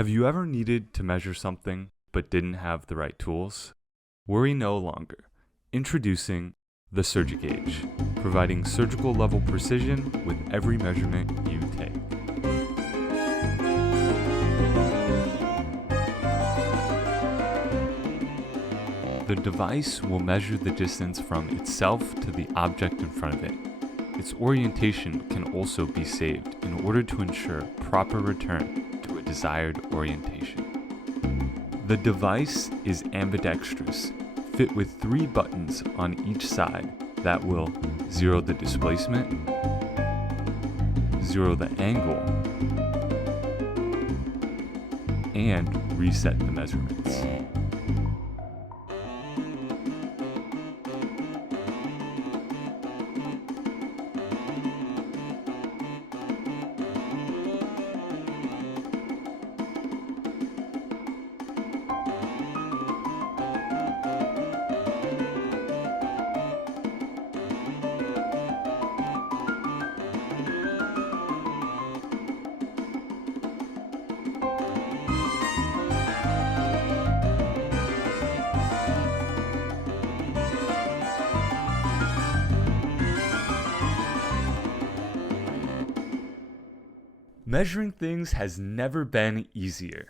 Have you ever needed to measure something but didn't have the right tools? Worry no longer. Introducing the SurgiGauge, providing surgical level precision with every measurement you take. The device will measure the distance from itself to the object in front of it. Its orientation can also be saved in order to ensure proper return to a desired orientation. The device is ambidextrous, fit with 3 buttons on each side that will 0 the displacement, 0 the angle, and reset the measurements. Measuring things has never been easier.